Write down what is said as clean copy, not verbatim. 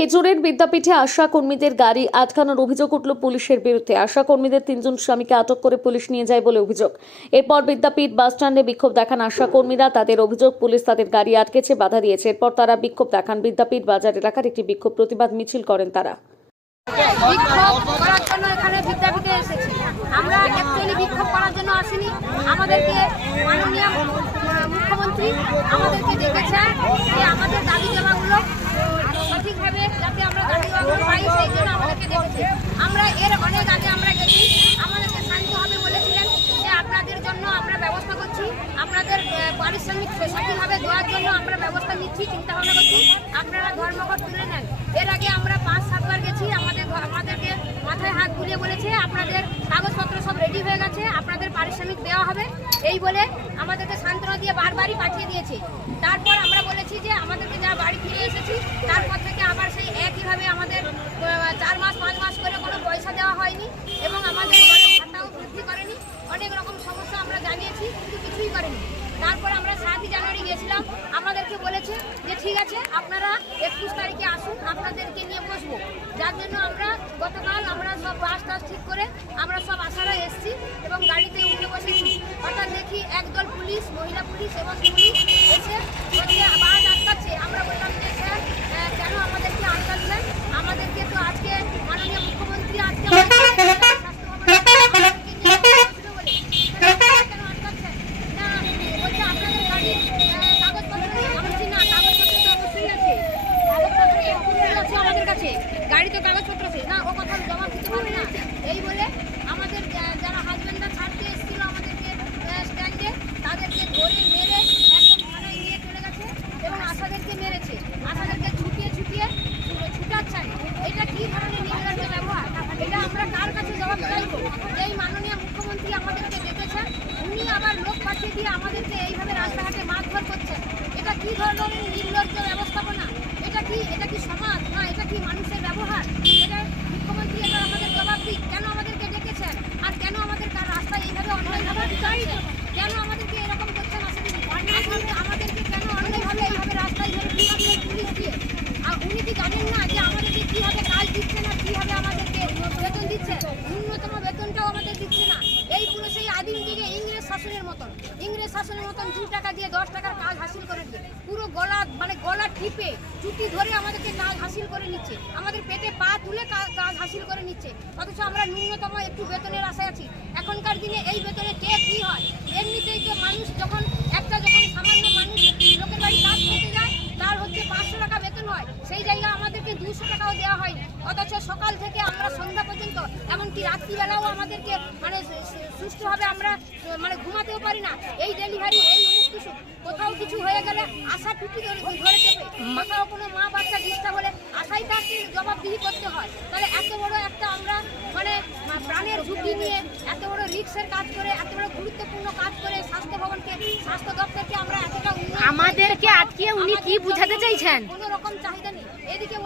খেজুরের বিদ্যাপীঠে আশা কর্মীদের গাড়ি আটকানোর অভিযোগ উঠল পুলিশের বিরুদ্ধে। আশা কর্মীদের 3 জন স্বামীকে আটক করে পুলিশ নিয়ে যায় বলে অভিযোগ। এরপর বিদ্যাপীঠ বাসস্ট্যান্ডে বিক্ষোভ দেখান আশা কর্মীরা। তাদের অভিযোগ, পুলিশ তাদের গাড়ি আটকেছে, বাধা দিয়েছে। এরপর তারা বিক্ষোভ দেখান। বিদ্যাপীঠ বাজার এলাকার একটি বিক্ষোভ প্রতিবাদ মিছিল করেন তারা। বিক্ষোভ করার জন্য এখানে বিদ্যাপীঠে এসেছি। আমরা অ্যাকচুয়ালি বিক্ষোভ করার জন্য আসিনি। আমাদেরকে মাননীয় মুখ্যমন্ত্রী আমাদেরকে ডেকেছেন যে আমাদের দাবি জমাগুলো সঠিকভাবে যাতে আমরা দাবি জমাগুলো পাই, সেই জন্য আমাদেরকে ডেকেছে। আমরা এর অনেক আগে আমরা গেছি, আমাদেরকে শান্তভাবে বলেছিলেন যে আপনাদের জন্য আমরা ব্যবস্থা করছি, আপনাদের পারিশ্রমিক সঠিকভাবে দেওয়ার জন্য আমরা ব্যবস্থা নিচ্ছি, চিন্তা ভাবনা করছি, আপনারা ধর্মঘট তুলে নেন। এর আগে আমরা 5-7 বার গেছি, আমাদেরকে মাথায় হাত বুলিয়ে বলেছে আপনাদের কাগজপত্র সব রেডি হয়ে গেছে, আপনাদের পারিশ্রমিক দেওয়া হবে, এই বলে আমাদেরকে সান্ত্বনা দিয়ে বারবারই পাঠিয়ে দিয়েছে। তারপর আমরা বলেছি যে আমাদেরকে যা বাড়ি ফিরে এসেছি, তারপর থেকে আবার সেই একইভাবে আমাদের 4 মাস 5 মাস করে কোনো পয়সা দেওয়া হয়নি এবং আমাদের ভাতাও বৃদ্ধি করেনি। অনেক রকম সমস্যা আমরা জানিয়েছি, কিন্তু কিছুই করেনি। তারপর আমরা 7 জানুয়ারি গেছিলাম, আমাদেরকে বলেছে যে ঠিক আছে আপনারা 21 তারিখে আসুন, আপনাদেরকে নিয়ে বসবো। যার জন্য আমরা গতকাল আমরা সব বাস টাস ঠিক করে আমরা সব আশারা এসেছি এবং গাড়িতে উঠে বসেছি। হঠাৎ দেখি একদল পুলিশ, মহিলা পুলিশ এবং পুলিশ এসে বাস আটকাচ্ছে। আমরা বললাম যে স্যার কেন আমাদেরকে আটকাচ্ছেন? আমাদেরকে তো আজকে মাননীয় মুখ্যমন্ত্রী আজকে গাড়িতে কাগজপত্র আছে না, ও কথা জমা দিতে পারবে না, এই বলে আমাদের যারা হাজবেন্ডরা ছাড়তে এসেছিল আমাদেরকে স্ট্যান্ডে, তাদেরকে ধরে মেরে একদম থানায় নিয়ে চলে গেছে এবং আশাদেরকে মেরেছে, আশাদেরকে ছুটিয়ে ছুটাচ্ছেন। এটা কি ধরনের নির্লজ্জ ব্যবহার? এটা আমরা কার কাছে জবাব চাইব? এই মাননীয় মুখ্যমন্ত্রী আমাদেরকে দেখেছেন, উনি আবার লোক পাঠিয়ে দিয়ে আমাদেরকে এইভাবে রাস্তাঘাটে মারধর করছেন। এটা কি ধরনের নির্লজ্জ ব্যবস্থাপনা? এটা কি সমাজ? না, এটা কি মানুষের ব্যবহার? এটা মুখ্যমন্ত্রী এবার আমাদের জবাব দিক, কেন আমাদেরকে ডেকেছেন আর কেন আমাদের রাস্তায় এইভাবে অন্যায়ভাবে দিচ্ছেন? কেন আমাদেরকে এরকম করছেন? আমাদেরকে কেন অন্যায়ভাবে এইভাবে রাস্তায় ধরে পুলিশ দিয়ে? আর উনি কি জানেন না যে আমাদেরকে কীভাবে কাজ দিচ্ছে না, কীভাবে আমাদেরকে বেতন দিচ্ছে? ন্যূনতম বেতনটাও আমাদের দিচ্ছে না। এই পুরো সেই আদিম যুগে ইংরেজ শাসনের মতন 2 টাকা দিয়ে 10 টাকার কাজ হাসিল করে দিয়ে পুরো গলা টিপে চুটি ধরে আমাদেরকে কাজ হাসিল করে নিচ্ছে, আমাদের পেটে পা তুলে কাজ হাসিল করে নিচ্ছে, অথচ আমরা ন্যূনতম একটু বেতনের আশায় আছি। এখনকার দিনে এই বেতনে কে কী হয়? এমনিতেই তো মানুষ যখন সামান্য মানুষ লোকের বাড়ি কাজ করতে যায়, তার হচ্ছে 500 টাকা বেতন হয়, সেই জায়গায় আমাদেরকে 200 টাকাও দেওয়া হয়নি। অথচ সকাল থেকে আমরা সন্ধ্যা পর্যন্ত, এমনকি রাত্রিবেলাও আমাদেরকে সুষ্ঠুভাবে আমরা ঘুমাতেও পারি না। এই ডেলিভারি, এই কিছু কোথাও কিছু হয়ে গেলে আশা টুটি ধরে চেপে, কোথাও কোনো মা বাচ্চা ডিস্টার্ব হলে আশাই তাকে জবাবদিহি করতে হয়। তাহলে এত বড় একটা আমরা প্রাণের ঝুঁকি নিয়ে এত বড় রিস্কের কাজ করে, এত বড় গুরুত্বপূর্ণ কাজ করে স্বাস্থ্য দপ্তরকে আমরা এতটা আমাদেরকে আটকে উনি কি বুঝাতে চাইছেন? কোনো রকম চাহিদা নেই। এদিকে